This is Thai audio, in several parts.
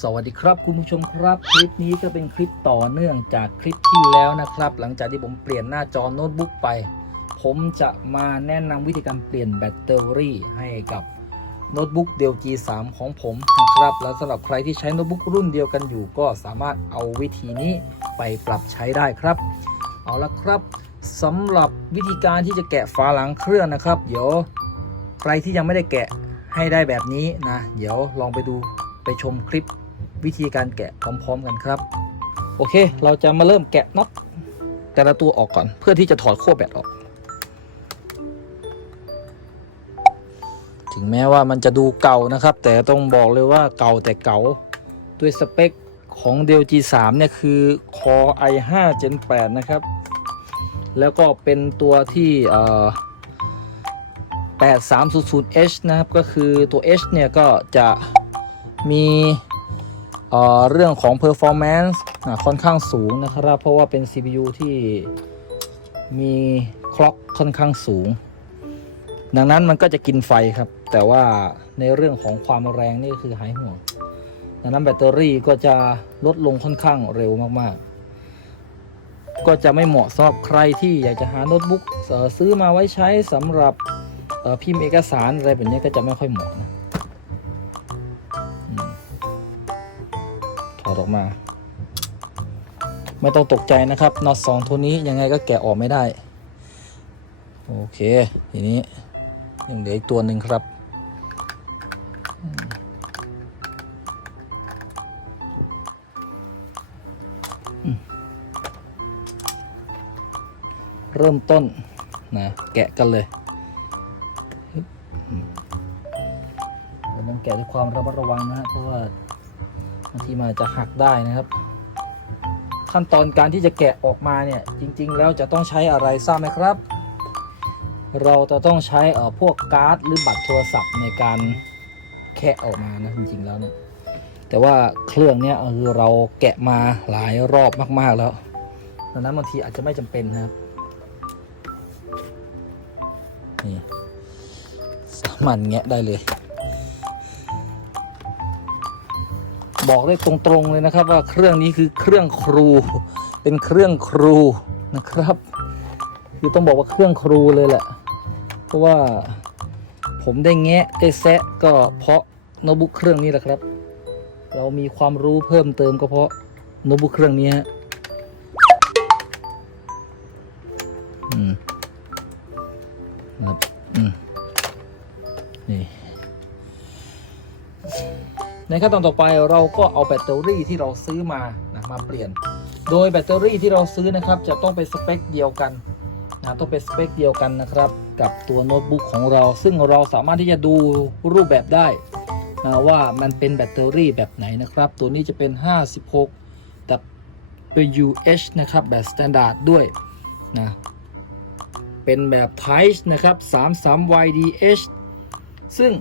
สวัสดีครับคุณผู้ชมครับ คลิปนี้ก็เป็นคลิปต่อเนื่องจากคลิปที่แล้วนะครับ หลังจากที่ผมเปลี่ยนหน้าจอโน้ตบุ๊กไป ผมจะมาแนะนำวิธีการเปลี่ยนแบตเตอรี่ให้กับโน้ตบุ๊ก Dell G3 ของผมนะครับ แล้วสำหรับใครที่ใช้โน้ตบุ๊กรุ่นเดียวกันอยู่ ก็สามารถเอาวิธีนี้ไปปรับใช้ได้ครับ เอาละครับสำหรับวิธีการที่จะแกะฝาหลังเครื่องนะครับ เดี๋ยวใครที่ยังไม่ได้แกะให้ได้แบบนี้นะ เดี๋ยวลองไปดู ไปชมคลิปวิธีการแกะพร้อม ๆ กันครับ โอเค เราจะมาเริ่มแกะน็อตแต่ละตัวออกก่อน เพื่อที่จะถอดขั้วแบตออก ถึงแม้ว่ามันจะดูเก่านะครับ แต่ต้องบอกเลยว่าเก่าแต่เก่าด้วยสเปคของ d e l G3 เนี่ยคือ Core i5 Gen 8 นะครับ แล้วก็เป็นตัวที่เอ่อ 8300H นะครับ ก็คือตัว H เนี่ยก็จะ มีเรื่องของ performance ค่อนข้างสูงนะครับ เพราะว่าเป็น CPU ที่มีคล็อกค่อนข้างสูง ดังนั้นมันก็จะกินไฟครับ แต่ว่าในเรื่องของความแรงนี่คือหายห่วง ดังนั้นแบตเตอรี่ก็จะลดลงค่อนข้างเร็วมากๆ ก็จะไม่เหมาะสำหรับใครที่อยากจะหาโน้ตบุ๊กซื้อมาไว้ใช้สำหรับพิมพ์เอกสารอะไรแบบนี้ก็จะไม่ค่อยเหมาะ ออกมา ไม่ต้องตกใจนะครับน็อตสองตัวนี้ยังไงก็แกะออกไม่ได้ โอเค ทีนี้ยังเหลืออีกตัวหนึ่งครับเริ่มต้นนะแกะกันเลยเราต้องแกะด้วยความระมัดระวังนะเพราะว่า บางทีมันอาจะหักได้นะครับ ขั้นตอนการที่จะแกะออกมาเนี่ยจริง ๆ แล้วจะต้องใช้อะไรทราบไหมครับ เราจะต้องใช้เอ่อพวกการ์ดหรือบัตรโทรศัพท์ในการแคะออกมานะจริงๆแล้วเนี่ยแต่ว่าเครื่องเนี้ยคือเราแกะมาหลายรอบมากๆแล้วดังนั้นบางทีอาจจะไม่จำเป็นนะครับนี่สามารถแงะได้เลย บอกได้ตรงๆเลยนะครับว่าเครื่องนี้คือเครื่องครู เป็นเครื่องครูนะครับ คือต้องบอกว่าเครื่องครูเลยแหละ เพราะว่าผมได้แงะได้แซะก็เพราะโน้ตบุ๊กเครื่องนี้แหละครับ เรามีความรู้เพิ่มเติมก็เพราะโน้ตบุ๊กเครื่องนี้ฮะ ในขั้นตอนต่อไปเราก็เอาแบตเตอรี่ที่เราซื้อมานะมาเปลี่ยน โดยแบตเตอรี่ที่เราซื้อนะครับ จะต้องเป็นสเปคเดียวกันนะต้องเป็นสเปคเดียวกันนะครับ กับตัวโน้ตบุ๊กของเรา ซึ่งเราสามารถที่จะดูรูปแบบได้นะว่ามันเป็นแบตเตอรี่แบบไหนนะครับ ตัวนี้จะเป็น 56 WH นะครับ แบบ Standard ด้วยนะเป็นแบบ Type นะครับ 33YDH ซึ่ง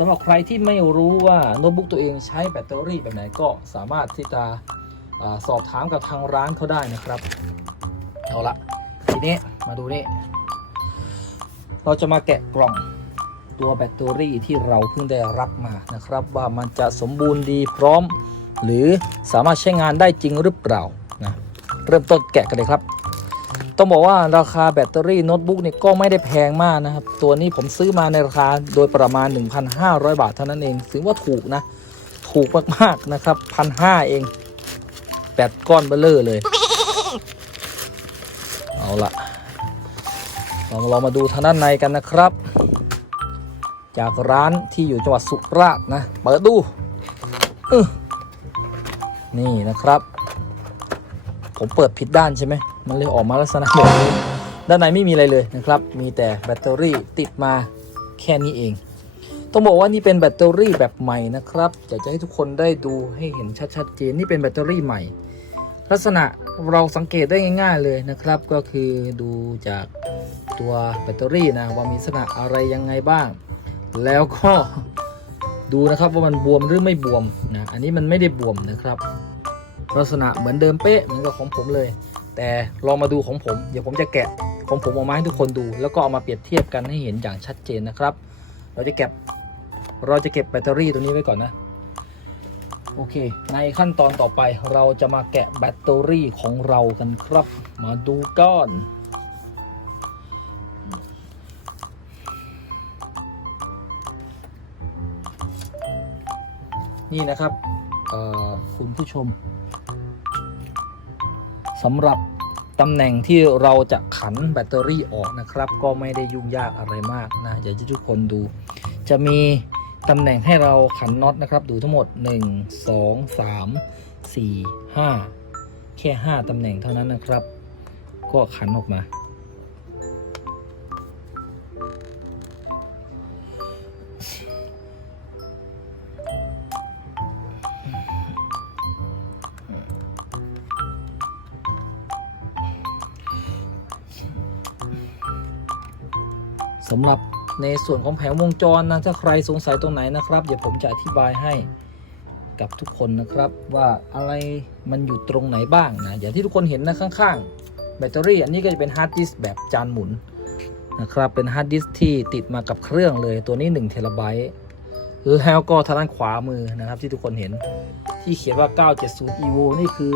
สำหรับใครที่ไม่รู้ว่าโน้ตบุ๊กตัวเองใช้แบตเตอรี่แบบไหนก็สามารถที่จะสอบถามกับทางร้านเขาได้นะครับ เอาละทีนี้มาดูนี่ เราจะมาแกะกล่องตัวแบตเตอรี่ที่เราเพิ่งได้รับมานะครับ ว่ามันจะสมบูรณ์ดีพร้อม หรือสามารถใช้งานได้จริงหรือเปล่านะเริ่มต้นแกะกันเลยครับ ต้องบอกว่าราคาแบตเตอรี่โน้ตบุ๊กนี่ก็ไม่ได้แพงมากนะครับ ตัวนี้ผมซื้อมาในราคาโดยประมาณ 1,500 บาทเท่านั้นเองถือว่าถูกนะ ถูกมากๆนะครับพันห้าเองแบตก้อนเบลเลอร์เลย เอาละลองลองมาดูทางด้านในกันนะครับ จากร้านที่อยู่จังหวัดสุราษฎร์นะ เปิดดูนี่นะครับ ผมเปิดผิดด้านใช่ไหม มันเลยออกมาลักษณะแบบนี้ด้านในไม่มีอะไรเลยนะครับ มีแต่แบตเตอรี่ติดมาแค่นี้เอง ต้องบอกว่านี่เป็นแบตเตอรี่แบบใหม่นะครับอยากจะให้ทุกคนได้ดูให้เห็นชัดๆเจนนี่เป็นแบตเตอรี่ใหม่ ลักษณะเราสังเกตได้ง่าย ๆเลยนะครับ ก็คือดูจากตัวแบตเตอรี่นะว่ามีลักษณะอะไรยังไงบ้าง แล้วก็ดูนะครับว่ามันบวมหรือไม่บวมนะอันนี้มันไม่ได้บวมนะครับ ลักษณะเหมือนเดิมเป๊ะเหมือนกับของผมเลย แต่ลองมาดูของผม เดี๋ยวผมจะแกะของผมออกมาให้ทุกคนดู แล้วก็เอามาเปรียบเทียบกันให้เห็นอย่างชัดเจนนะครับ เราจะเก็บเราจะเก็บแบตเตอรี่ตัวนี้ไว้ก่อนนะ โอเค ในขั้นตอนต่อไปเราจะมาแกะแบตเตอรี่ของเรากันครับ มาดูก้อนนี่นะครับคุณผู้ชม สำหรับตำแหน่งที่เราจะขันแบตเตอรี่ออกนะครับ ก็ไม่ได้ยุ่งยากอะไรมากนะอยากจะให้ทุกคนดู จะมีตำแหน่งให้เราขันน็อตนะครับ ดูทั้งหมด 1 2 3 4 5 แค่ 5ตำแหน่งเท่านั้นนะครับ ก็ขันออกมา สำหรับในส่วนของแผงวงจรนะถ้าใครสงสัยตรงไหนนะครับ เดี๋ยวผมจะอธิบายให้กับทุกคนนะครับว่าอะไรมันอยู่ตรงไหนบ้างนะอย่างที่ทุกคนเห็นนะข้างๆ แบตเตอรี่อันนี้ก็จะเป็นฮาร์ดดิสก์แบบจานหมุนนะครับเป็นฮาร์ดดิสก์ที่ติดมากับเครื่องเลยตัวนี้1เทราไบต์แล้วก็ทางด้านขวามือนะครับที่ทุกคนเห็นที่เขียนว่า 970 evo นี่คือ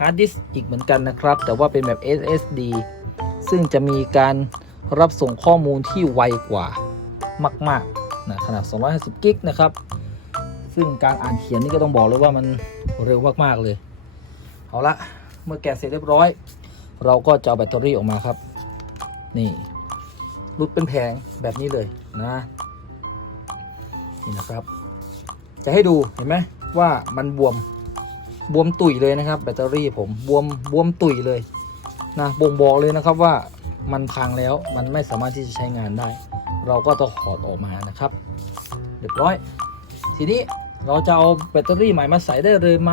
ฮาร์ดดิสก์อีกเหมือนกันนะครับ แต่ว่าเป็นแบบ SSD ซึ่งจะมีการ รับส่งข้อมูลที่ไวกว่ามากๆนะขนาด 250 กิกนะครับ ซึ่งการอ่านเขียนนี่ก็ต้องบอกเลยว่ามันเร็วมากๆเลย เอาละเมื่อแกะเสร็จเรียบร้อย เราก็จะเอาแบตเตอรี่ออกมาครับ นี่รุดเป็นแผงแบบนี้เลยนะนี่นะครับ จะให้ดูเห็นไหมว่ามันบวมบวมตุยเลยนะครับ แบตเตอรี่ผมบวมบวมตุยเลยนะบ่งบอกเลยนะครับว่า มันพังแล้วมันไม่สามารถที่จะใช้งานได้ เราก็ต้องถอดออกมานะครับเรียบร้อย ทีนี้เราจะเอาแบตเตอรี่ใหม่มาใส่ได้เลยไหม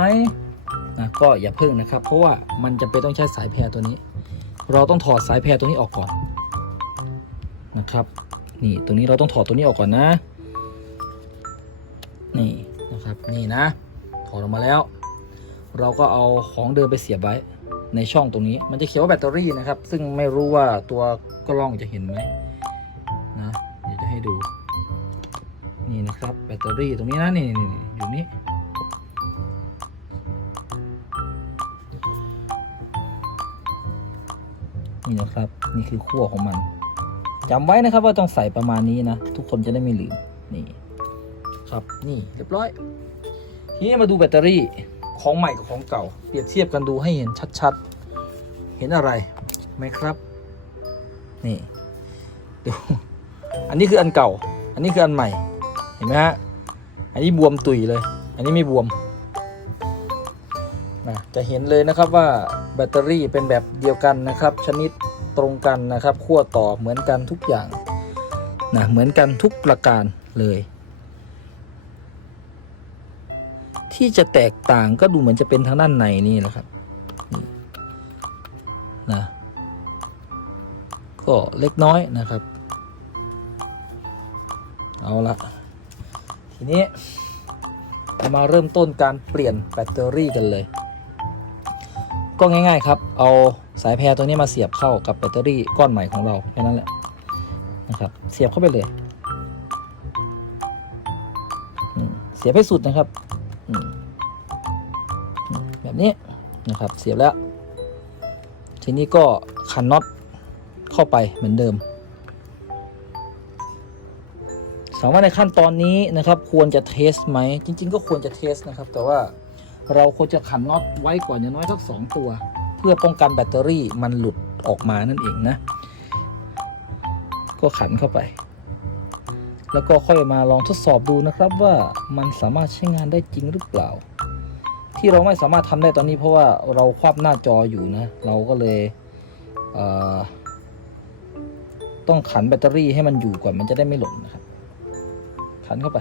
นะก็อย่าเพิ่งนะครับ เพราะว่ามันจะเป็นต้องใช้สายแพรตัวนี้ เราต้องถอดสายแพรตัวนี้ออกก่อนนะครับนี่ตรงนี้เราต้องถอดตัวนี้ออกก่อนนะ นี่นะครับนี่นะถอดออกมาแล้ว เราก็เอาของเดิมไปเสียบไว้ ในช่องตรงนี้ มันจะเขียนว่าแบตเตอรี่นะครับ ซึ่งไม่รู้ว่าตัวกล้องจะเห็นไหมนะเดี๋ยวจะให้ดู นี่นะครับแบตเตอรี่ตรงนี้นะนี่นี่นี่อยู่นี่นี่นะครับ นี่คือขั้วของมันจำไว้นะครับว่าต้องใส่ประมาณนี้นะ ทุกคนจะได้ไม่ลืมนี่ ครับนี่เรียบร้อย ทีนี้มาดูแบตเตอรี่ ของใหม่กับของเก่า เปรียบเทียบกันดูให้เห็นชัดๆ เห็นอะไรไหมครับ นี่ดูอันนี้คืออันเก่า อันนี้คืออันใหม่ เห็นไหมฮะ อันนี้บวมตุยเลย อันนี้ไม่บวมนะจะเห็นเลยนะครับว่าแบตเตอรี่เป็นแบบเดียวกันนะครับ ชนิดตรงกันนะครับขั้วต่อเหมือนกันทุกอย่างนะเหมือนกันทุกประการเลย ที่จะแตกต่างก็ดูเหมือนจะเป็นทางด้านในนี่แหละครับนี่นะก็เล็กน้อยนะครับ เอาละทีนี้เรามาเริ่มต้นการเปลี่ยนแบตเตอรี่กันเลย ก็ง่ายๆครับ เอาสายแพรตัวนี้มาเสียบเข้ากับแบตเตอรี่ก้อนใหม่ของเราแค่นั้นแหละนะครับ เสียบเข้าไปเลย เสียบให้สุดนะครับ แบบนี้นะครับเสียบแล้ว ทีนี้ก็ขันน็อตเข้าไปเหมือนเดิมถามว่าในขั้นตอนนี้นะครับ ควรจะเทสไหมจริง ๆ ก็ควรจะเทสนะครับ แต่ว่าเราควรจะขันน็อตไว้ก่อนอย่างน้อยสักสองตัว เพื่อป้องกันแบตเตอรี่มันหลุดออกมานั่นเองนะ ก็ขันเข้าไป แล้วก็ค่อยมาลองทดสอบดูนะครับว่ามันสามารถใช้งานได้จริงหรือเปล่า ที่เราไม่สามารถทำได้ตอนนี้เพราะว่าเราควับหน้าจออยู่นะ เราก็เลยเต้องขันแบตเตอรี่ให้มันอยู่ก่อนมันจะได้ไม่หล่นนะครับ ขันเข้าไป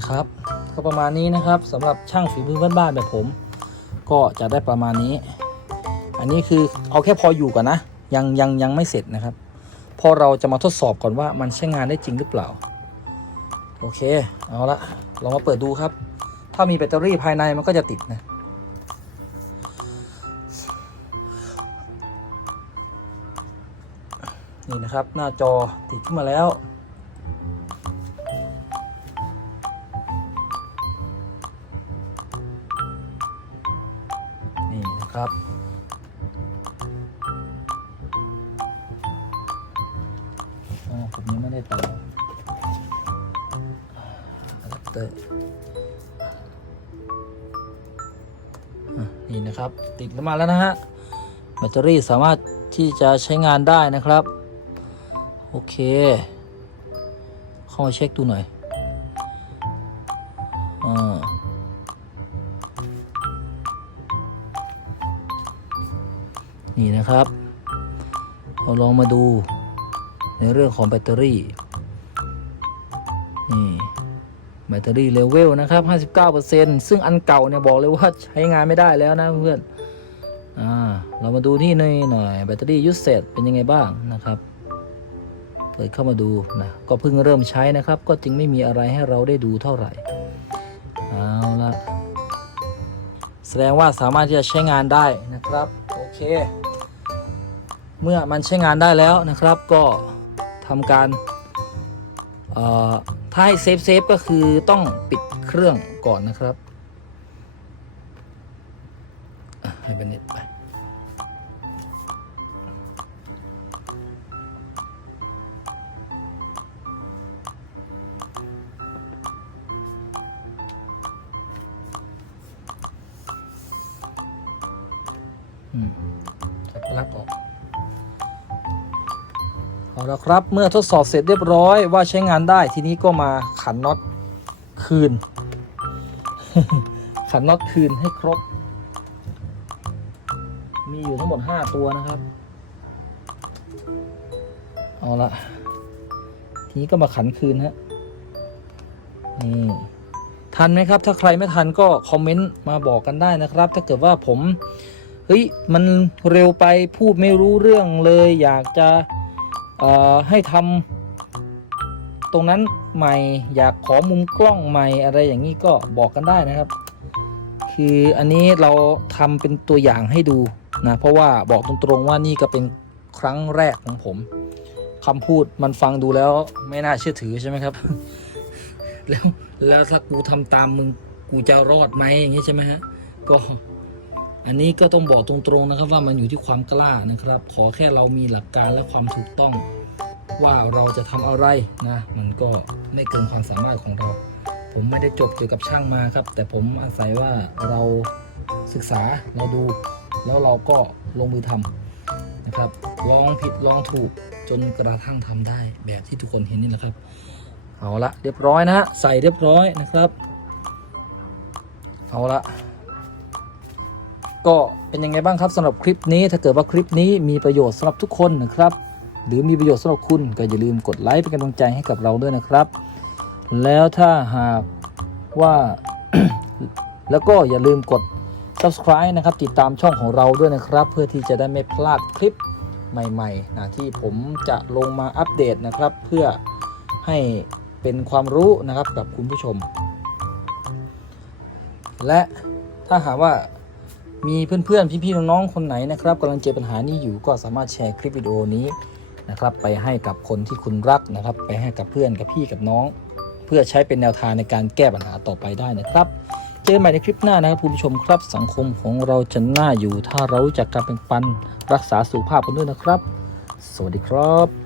ะครับ ก็ประมาณนี้นะครับสำหรับช่างฝีมือบ้านๆแบบผม ก็จะได้ประมาณนี้ อันนี้คือเอาแค่พออยู่ก่อนนะ ยังยังยังไม่เสร็จนะครับพอเราจะมาทดสอบก่อนว่ามันใช้งานได้จริงหรือเปล่า โอเค เอาละลองมาเปิดดูครับ ถ้ามีแบตเตอรี่ภายในมันก็จะติดนะนี่นะครับหน้าจอติดขึ้นมาแล้ว เตอร์นี่นะครับ ติดมาแล้วนะฮะ แบตเตอรี่สามารถที่จะใช้งานได้นะครับ โอเค เข้ามาเช็คดูหน่อยอานี่นะครับ เราลองมาดูในเรื่องของแบตเตอรี่ แบตเตอรี่เลเวลนะครับ 59%ซึ่งอันเก่าเนี่ยบอกเลยว่าใช้งานไม่ได้แล้วนะเพื่อนอ่าเรามาดูที่นี่หน่อยแบตเตอรี่ยูสเซ e เป็นยังไงบ้างนะครับ เปิดเข้ามาดูนะก็เพิ่งเริ่มใช้นะครับ ก็จึงไม่มีอะไรให้เราได้ดูเท่าไหร่เอาละแสดงว่าสามารถที่จะใช้งานได้นะครับโอเค เมื่อมันใช้งานได้แล้วนะครับ ก็ทำการเอ่อ ถ้าให้เซฟเซฟก็คือต้องปิดเครื่องก่อนนะครับให้บันเน็ตไปอืมจับออก เอาละครับเมื่อทดสอบเสร็จเรียบร้อยว่าใช้งานได้ทีนี้ก็มาขันน็อตคืน ขันน็อตคืนให้ครบ มีอยู่ทั้งหมด 5 ตัวนะครับ เอาละทีนี้ก็มาขันคืนฮะนี่ทันไหมครับ ถ้าใครไม่ทันก็คอมเมนต์มาบอกกันได้นะครับ ถ้าเกิดว่าผมเฮ้ยมันเร็วไปพูดไม่รู้เรื่องเลย อยากจะ ให้ทำตรงนั้นใหม่อยากขอมุมกล้องใหม่อะไรอย่างนี้ก็บอกกันได้นะครับ คืออันนี้เราทำเป็นตัวอย่างให้ดูนะเพราะว่าบอกตรงๆว่านี่ก็เป็นครั้งแรกของผมคำพูดมันฟังดูแล้วไม่น่าเชื่อถือใช่ไหมครับ แล้วแล้วถ้ากูทำตามมึงกูจะรอดไหมอย่างนี้ใช่ไหมฮะก็ อันนี้ก็ต้องบอกตรงๆนะครับว่ามันอยู่ที่ความกล้านะครับ ขอแค่เรามีหลักการและความถูกต้อง ว่าเราจะทำอะไรนะ มันก็ไม่เกินความสามารถของเรา ผมไม่ได้จบเกี่ยวกับช่างมาครับ แต่ผมอาศัยว่าเราศึกษาเราดู แล้วเราก็ลงมือทำนะครับลองผิดลองถูกจนกระทั่งทำได้แบบที่ทุกคนเห็นนี่แหละครับ เอาละเรียบร้อยนะฮะใส่เรียบร้อยนะครับ เอาละ ก็เป็นยังไงบ้างครับสำหรับคลิปนี้ถ้าเกิดว่าคลิปนี้มีประโยชน์สำหรับทุกคนนะครับ หรือมีประโยชน์สำหรับคุณก็อย่าลืมกดไลค์เป็นกำลังใจให้กับเราด้วยนะครับ แล้วถ้าหากว่าแล้วก็อย่าลืมกด subscribe นะครับติดตามช่องของเราด้วยนะครับ เพื่อที่จะได้ไม่พลาดคลิปใหม่ๆนะที่ผมจะลงมาอัปเดตนะครับ เพื่อให้เป็นความรู้นะครับกับคุณผู้ชม และถ้าหากว่า มีเพื่อนๆพี่ๆน้องๆคนไหนนะครับกำลังเจอปัญหานี้อยู่ก็สามารถแชร์คลิปวิดีโอนี้นะครับ ไปให้กับคนที่คุณรักนะครับ ไปให้กับเพื่อนกับพี่กับน้อง เพื่อใช้เป็นแนวทางในการแก้ปัญหาต่อไปได้นะครับ เจอกันใหม่ในคลิปหน้านะครับคุณผู้ชมครับสังคมของเราจะน่าอยู่ ถ้าเรารู้จักการเป็นปันรักษาสุขภาพกันด้วยนะครับ สวัสดีครับ